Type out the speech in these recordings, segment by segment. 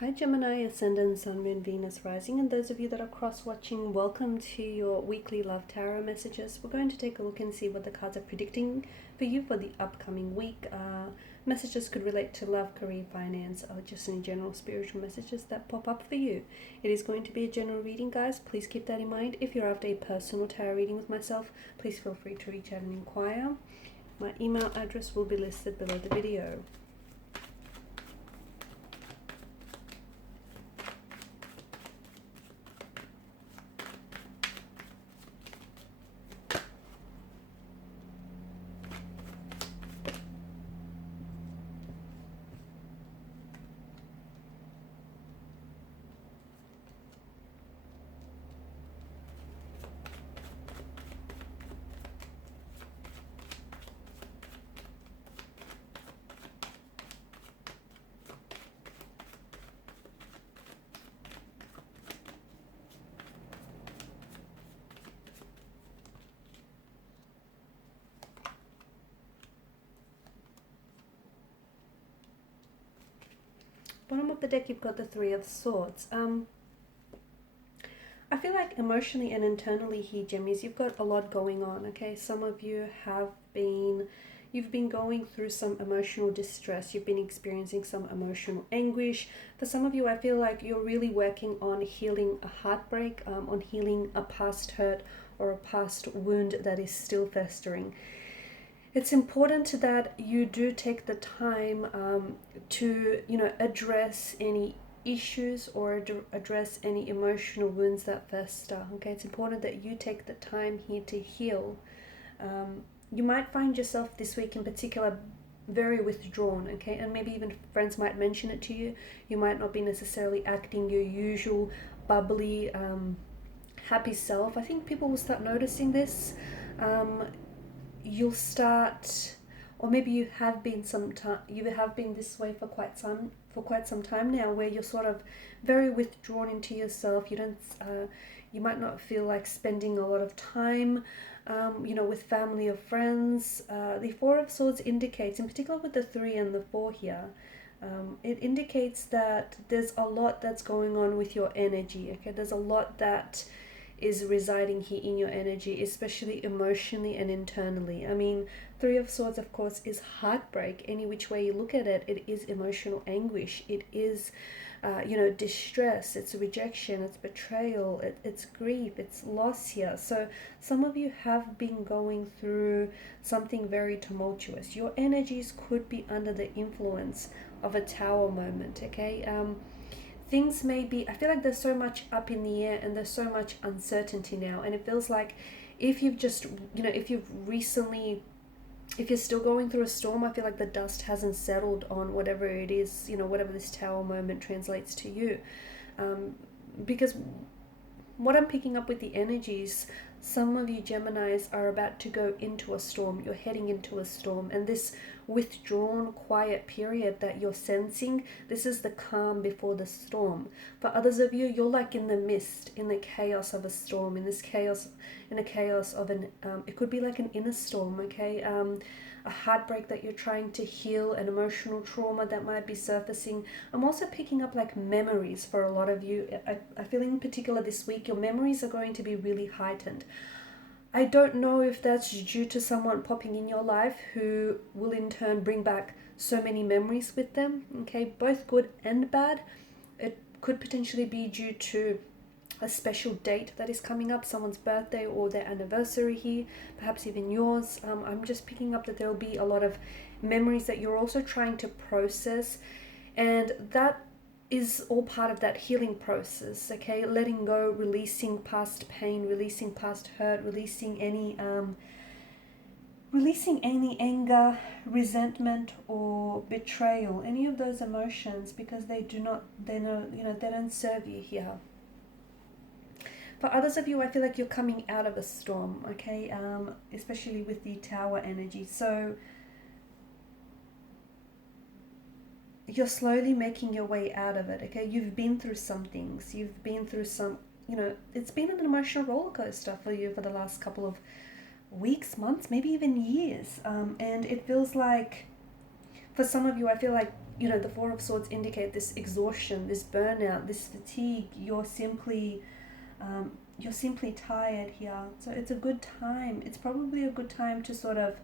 Hi Gemini, Ascendant, Sun, Moon, Venus, Rising, and those of you that are cross-watching, welcome to your weekly Love Tarot messages. We're going to take a look and see what the cards are predicting for you for the upcoming week. Messages could relate to love, career, finance, or just any general spiritual messages that pop up for you. It is going to be a general reading, guys. Please keep that in mind. If you're after a personal tarot reading with myself, please feel free to reach out and inquire. My email address will be listed below the video. Bottom of the deck, you've got the Three of Swords. I feel like emotionally and internally here, Gemmies, you've got a lot going on, okay? Some of you you've been going through some emotional distress. You've been experiencing some emotional anguish. For some of you, I feel like you're really working on healing a heartbreak, on healing a past hurt or a past wound that is still festering. It's important that you do take the time to, address any issues or address any emotional wounds that fester. Okay, it's important that you take the time here to heal. You might find yourself this week in particular very withdrawn, okay, and maybe even friends might mention it to you. You might not be necessarily acting your usual bubbly, happy self. I think people will start noticing this. You'll start, or maybe you have been this way for quite some time now, where you're sort of very withdrawn into yourself. You might not feel like spending a lot of time with family or friends. The Four of Swords indicates, in particular with the 3 and the 4 here, it indicates that there's a lot that's going on with your energy. Okay, there's a lot that is residing here in your energy, especially emotionally and internally. I mean, Three of Swords, of course, is heartbreak. Any which way you look at it, it is emotional anguish. It is, distress. It's rejection. It's betrayal. It's grief. It's loss here. So some of you have been going through something very tumultuous. Your energies could be under the influence of a Tower moment, okay? Things may be, I feel like there's so much up in the air and there's so much uncertainty now, and it feels like if you're still going through a storm, I feel like the dust hasn't settled on whatever it is, whatever this Tower moment translates to you. Because what I'm picking up with the energies, some of you Geminis are about to go into a storm. You're heading into a storm, and this withdrawn, quiet period that you're sensing, this is the calm before the storm. For others of you, you're like in the mist, in the chaos of a storm, in the chaos of it could be like an inner storm, okay? A heartbreak that you're trying to heal, an emotional trauma that might be surfacing. I'm also picking up like memories for a lot of you. I feel in particular this week, your memories are going to be really heightened. I don't know if that's due to someone popping in your life who will in turn bring back so many memories with them, okay, both good and bad. It could potentially be due to a special date that is coming up, someone's birthday or their anniversary here, perhaps even yours. I'm just picking up that there will be a lot of memories that you're also trying to process, and that is all part of that healing process, okay? Letting go, releasing past pain, releasing past hurt, releasing any anger, resentment, or betrayal, any of those emotions, because they don't serve you here. For others of you, I feel like you're coming out of a storm, okay? Especially with the Tower energy. So you're slowly making your way out of it, okay? You've been through some things. You've been through some, it's been an emotional roller coaster for you for the last couple of weeks, months, maybe even years. And it feels like, for some of you, I feel like you know, the Four of Swords indicate this exhaustion, this burnout, this fatigue. You're simply tired here. So it's a good time. It's probably a good time to sort of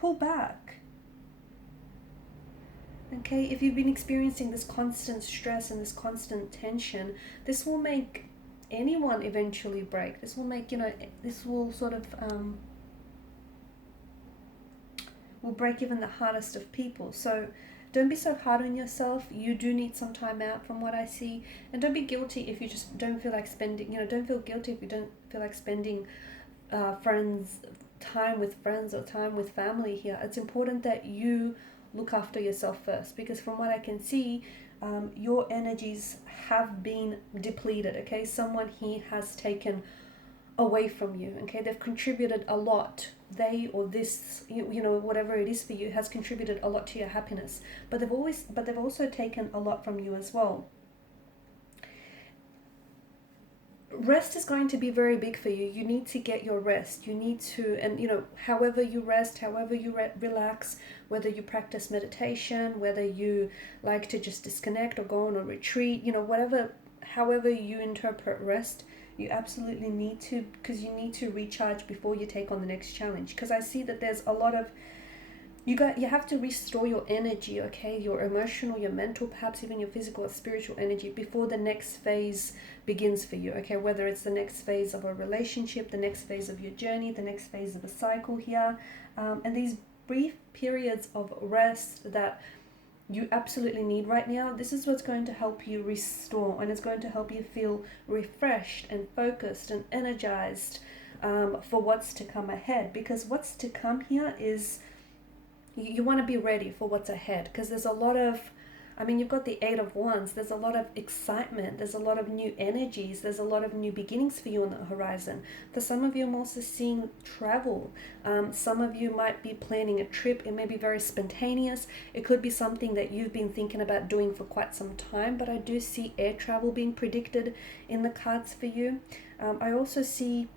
pull back. Okay, if you've been experiencing this constant stress and this constant tension, this will make anyone eventually break. This will make, you know, this will sort of will break even the hardest of people. So don't be so hard on yourself. You do need some time out from what I see. And don't be guilty if you just don't feel like spending, you know, don't feel guilty if you don't feel like spending time with friends or time with family here. It's important that you look after yourself first, because from what I can see, your energies have been depleted. Okay, someone here has taken away from you. Okay, they've contributed a lot. They or this, you know, whatever it is for you, has contributed a lot to your happiness. But they've also taken a lot from you as well. Rest is going to be very big for you. You need to get your rest. You need to, and you know, however you rest, however you relax, whether you practice meditation, whether you like to just disconnect or go on a retreat, you know, whatever, however you interpret rest, you absolutely need to, because you need to recharge before you take on the next challenge. Because I see that there's a lot of, you have to restore your energy, okay, your emotional, your mental, perhaps even your physical or spiritual energy before the next phase begins for you, okay, whether it's the next phase of a relationship, the next phase of your journey, the next phase of a cycle here, and these brief periods of rest that you absolutely need right now, this is what's going to help you restore, and it's going to help you feel refreshed and focused and energized for what's to come ahead. Because what's to come here is, you want to be ready for what's ahead, because there's a lot of, I mean, you've got the Eight of Wands, there's a lot of excitement, there's a lot of new energies, there's a lot of new beginnings for you on the horizon. For some of you, I'm also seeing travel. Some of you might be planning a trip. It may be very spontaneous. It could be something that you've been thinking about doing for quite some time, but I do see air travel being predicted in the cards for you. I also see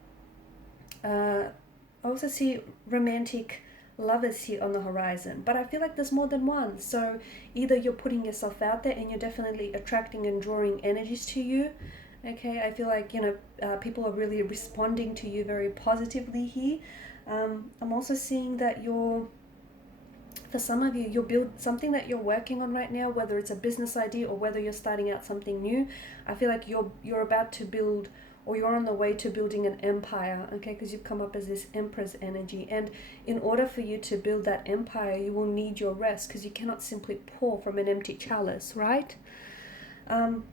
romantic lovers here on the horizon, but I feel like there's more than one. So either you're putting yourself out there and you're definitely attracting and drawing energies to you. Okay, I feel like, you know, people are really responding to you very positively here. I'm also seeing that for some of you, you'll build something that you're working on right now, whether it's a business idea or whether you're starting out something new. I feel like you're about to build, or you're on the way to building an empire, okay, because you've come up as this Empress energy. And in order for you to build that empire, you will need your rest, because you cannot simply pour from an empty chalice, right? Some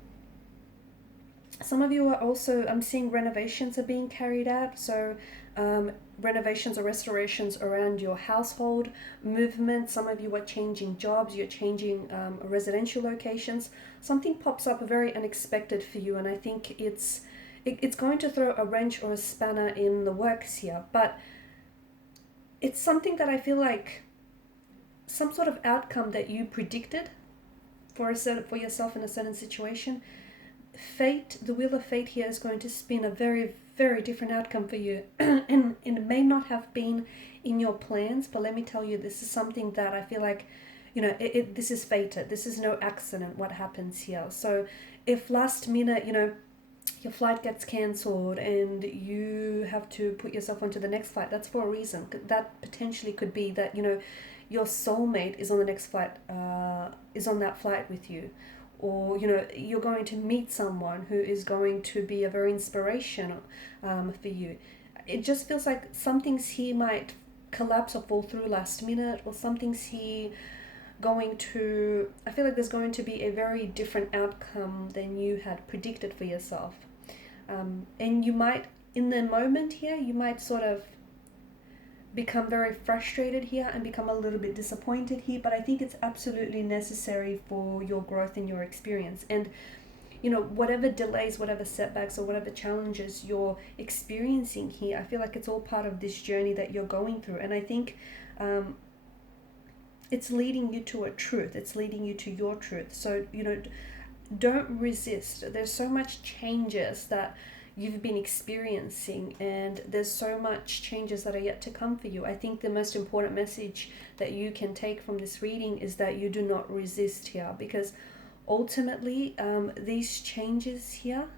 of you are also, I'm seeing renovations are being carried out. So renovations or restorations around your household, movement. Some of you are changing jobs, you're changing residential locations. Something pops up very unexpected for you, and I think it's going to throw a wrench or a spanner in the works here, but it's something that I feel like some sort of outcome that you predicted for yourself in a certain situation. Fate, the wheel of fate here is going to spin a very, very different outcome for you. And it may not have been in your plans, but let me tell you, this is something that I feel like, you know, this is fated. This is no accident what happens here. So if last minute, you know, your flight gets cancelled and you have to put yourself onto the next flight, that's for a reason. That potentially could be that, you know, your soulmate is on the next flight, is on that flight with you. Or, you know, you're going to meet someone who is going to be a very inspirational for you. It just feels like some things here might collapse or fall through last minute, or something's here I feel like there's going to be a very different outcome than you had predicted for yourself. And you might, in the moment here, you might sort of become very frustrated here and become a little bit disappointed here, but I think it's absolutely necessary for your growth and your experience. And, you know, whatever delays, whatever setbacks, or whatever challenges you're experiencing here, I feel like it's all part of this journey that you're going through. And I think it's leading you to a truth. It's leading you to your truth. So, you know, don't resist. There's so much changes that you've been experiencing, and there's so much changes that are yet to come for you. I think the most important message that you can take from this reading is that you do not resist here, because ultimately these changes here,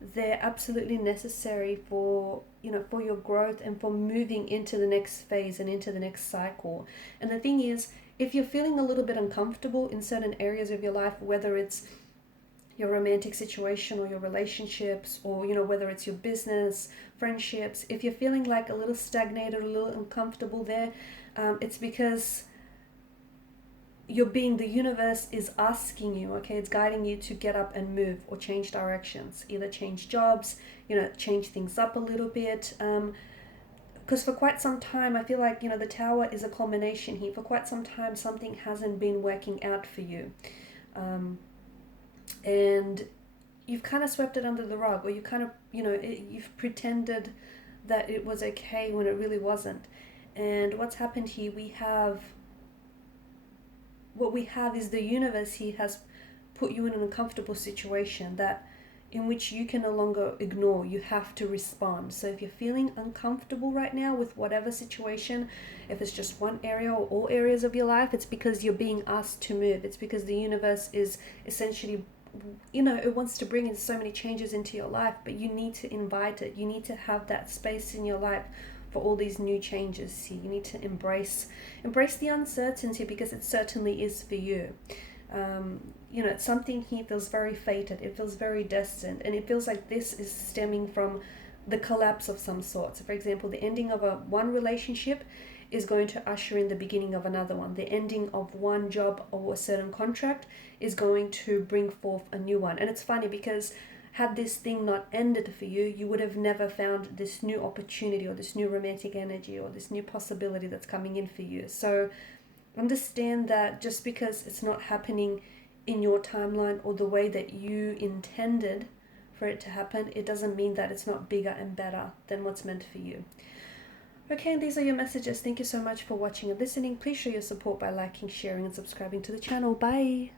they're absolutely necessary for, you know, for your growth and for moving into the next phase and into the next cycle. And the thing is, if you're feeling a little bit uncomfortable in certain areas of your life, whether it's your romantic situation or your relationships, or, you know, whether it's your business, friendships, if you're feeling like a little stagnated, a little uncomfortable there, it's because the universe is asking you, okay, it's guiding you to get up and move or change directions, either change jobs, you know, change things up a little bit. Because for quite some time, I feel like, you know, the Tower is a culmination here. For quite some time, something hasn't been working out for you. And you've kind of swept it under the rug, or you kind of, you know, you've pretended that it was okay when it really wasn't. And what's happened here, what we have is the universe here has put you in an uncomfortable situation that in which you can no longer ignore. You have to respond. So if you're feeling uncomfortable right now with whatever situation, if it's just one area or all areas of your life, it's because you're being asked to move. It's because the universe is essentially, you know, it wants to bring in so many changes into your life, but you need to invite it. You need to have that space in your life for all these new changes. See, you need to embrace the uncertainty, because it certainly is for you. You know, something here feels very fated, it feels very destined, and it feels like this is stemming from the collapse of some sort. So for example, the ending of one relationship is going to usher in the beginning of another one. The ending of one job or a certain contract is going to bring forth a new one. And it's funny, because had this thing not ended for you, you would have never found this new opportunity or this new romantic energy or this new possibility that's coming in for you. So understand that just because it's not happening in your timeline or the way that you intended for it to happen, it doesn't mean that it's not bigger and better than what's meant for you. Okay, and these are your messages. Thank you so much for watching and listening. Please show your support by liking, sharing, and subscribing to the channel. Bye.